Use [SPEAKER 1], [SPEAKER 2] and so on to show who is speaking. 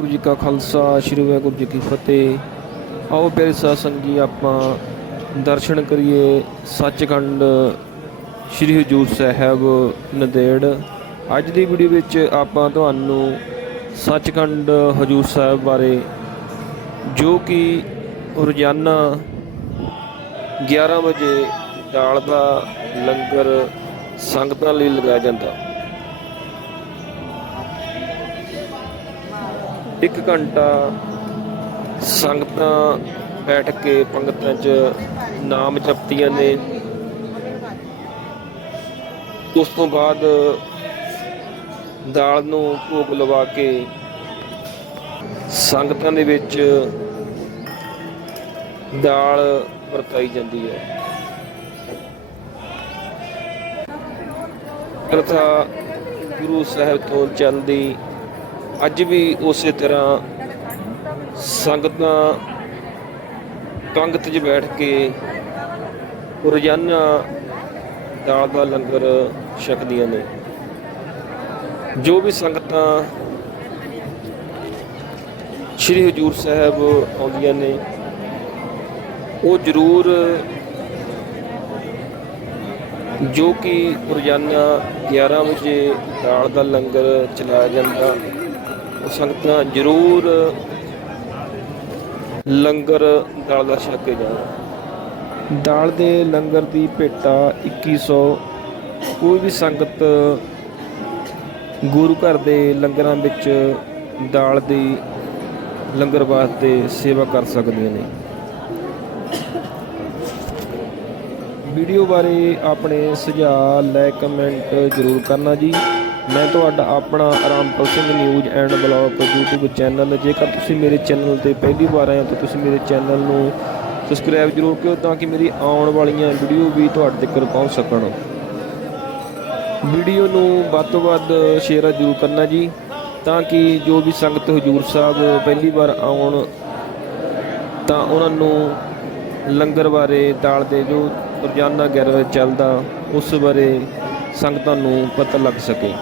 [SPEAKER 1] ਵਾਹਿਗੁਰੂ ਜੀ ਕਾ ਖਾਲਸਾ, ਸ੍ਰੀ ਵਾਹਿਗੁਰੂ ਜੀ ਕੀ ਫਤਿਹ। ਆਓ ਪਿਆਰੇ ਸਾਧ ਸੰਗਤ ਜੀ, ਆਪਾਂ ਦਰਸ਼ਨ ਕਰੀਏ ਸੱਚਖੰਡ ਸ੍ਰੀ ਹਜੂਰ ਸਾਹਿਬ ਨੰਦੇੜ। ਅੱਜ ਦੀ ਵੀਡੀਓ ਵਿੱਚ ਆਪਾਂ ਤੁਹਾਨੂੰ ਸੱਚਖੰਡ ਹਜੂਰ ਸਾਹਿਬ ਬਾਰੇ, ਜੋ ਕਿ ਰੋਜ਼ਾਨਾ 11 ਵਜੇ ਦਾਲ ਦਾ ਲੰਗਰ ਸੰਗਤਾਂ ਲਈ ਲਗਾਇਆ ਜਾਂਦਾ। ਇੱਕ ਘੰਟਾ ਸੰਗਤਾਂ ਬੈਠ ਕੇ ਪੰਗਤਾਂ 'ਚ ਨਾਮ ਜਪਤੀਆਂ ਨੇ। ਉਸ ਤੋਂ ਬਾਅਦ ਦਾਲ ਨੂੰ ਭੋਗ ਲਵਾ ਕੇ ਸੰਗਤਾਂ ਦੇ ਵਿੱਚ ਦਾਲ ਵਰਤਾਈ ਜਾਂਦੀ ਹੈ। ਪ੍ਰਥਾ ਗੁਰੂ ਸਾਹਿਬ ਤੋਂ ਚੱਲਦੀ ਅੱਜ ਵੀ ਉਸੇ ਤਰ੍ਹਾਂ ਸੰਗਤਾਂ ਪੰਗਤ 'ਚ ਬੈਠ ਕੇ ਰੋਜ਼ਾਨਾ ਦਾਲ ਦਾ ਲੰਗਰ ਛਕਦੀਆਂ ਨੇ। ਜੋ ਵੀ ਸੰਗਤਾਂ ਸ੍ਰੀ ਹਜੂਰ ਸਾਹਿਬ ਆਉਂਦੀਆਂ ਨੇ, ਉਹ ਜ਼ਰੂਰ ਜੋ ਕਿ ਰੋਜ਼ਾਨਾ 11 ਵਜੇ ਦਾਲ ਦਾ ਲੰਗਰ ਚਲਾਇਆ ਜਾਂਦਾ। ਉਹ ਸੰਗਤਾਂ ਜ਼ਰੂਰ ਲੰਗਰ ਦਾਲ ਦਾ ਛਕ ਕੇ ਜਾਣ। ਦਾਲ ਦੇ ਲੰਗਰ ਦੀ ਭੇਟਾ 2100 ਕੋਈ ਵੀ ਸੰਗਤ ਗੁਰੂ ਘਰ ਦੇ ਲੰਗਰਾਂ ਵਿੱਚ ਦਾਲ ਦੀ ਲੰਗਰ ਵਾਸਤੇ ਸੇਵਾ ਕਰ ਸਕਦੀਆਂ ਨੇ। ਵੀਡੀਓ ਬਾਰੇ ਆਪਣੇ ਸੁਝਾਅ ਲਾਈਕ ਕਮੈਂਟ ਜ਼ਰੂਰ ਕਰਨਾ ਜੀ। ਮੈਂ ਤੁਹਾਡਾ ਆਪਣਾ Rampal Singh news and blog YouTube channel, ਜੇਕਰ ਤੁਸੀਂ ਮੇਰੇ ਚੈਨਲ ਤੇ ਪਹਿਲੀ ਵਾਰ ਆਏ ਹੋ ਤਾਂ ਤੁਸੀਂ ਮੇਰੇ ਚੈਨਲ ਨੂੰ ਸਬਸਕ੍ਰਾਈਬ ਜ਼ਰੂਰ ਕਰੋ ਤਾਂ ਕਿ ਮੇਰੀ ਆਉਣ ਵਾਲੀਆਂ ਵੀਡੀਓ ਵੀ ਤੁਹਾਡੇ ਤੱਕ ਪਹੁੰਚ ਸਕਣ। ਵੀਡੀਓ ਨੂੰ ਵੱਧ ਤੋਂ ਵੱਧ ਸ਼ੇਅਰ ਜ਼ਰੂਰ ਕਰਨਾ ਜੀ, ਤਾਂ ਕਿ ਜੋ ਵੀ ਸੰਗਤ ਹਜੂਰ ਸਾਹਿਬ ਪਹਿਲੀ ਵਾਰ ਆਉਣ, ਤਾਂ ਉਹਨਾਂ ਨੂੰ ਲੰਗਰ ਬਾਰੇ ਦਾਲ ਦੇ ਜੋ ਰੋਜ਼ਾਨਾ ਗੈਰ ਚੱਲਦਾ, ਉਸ ਬਾਰੇ ਸੰਗਤਾਂ ਨੂੰ ਪਤਾ ਲੱਗ ਸਕੇ।